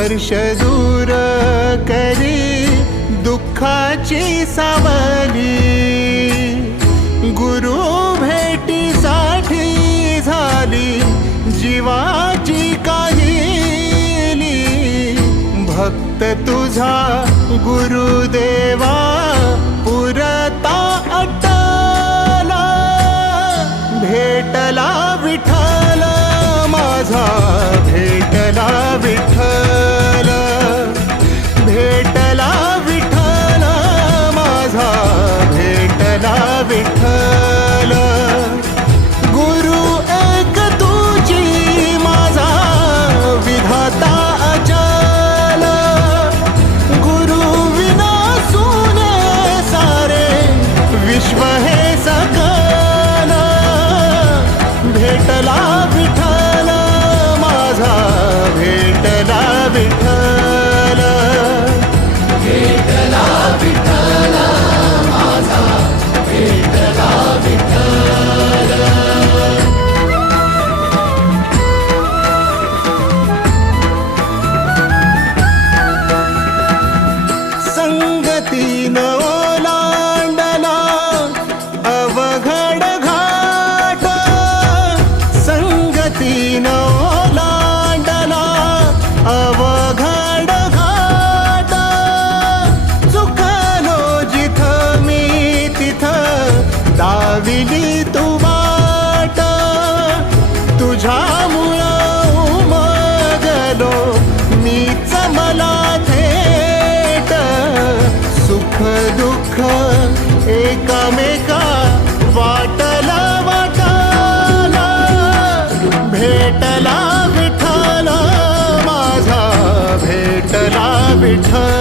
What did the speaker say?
स्पर्श दूर करी दुःखाची सावली. गुरु भेटीसाठी झाली जीवाची काली भक्त तुझा गुरुदेवा पुरता अटला. भेटला विठ्ठल माझा. Latino oh. सुख दुःख एकमेका वाटला वाटाला भेटला विठला माझा भेटला विठ्ठल.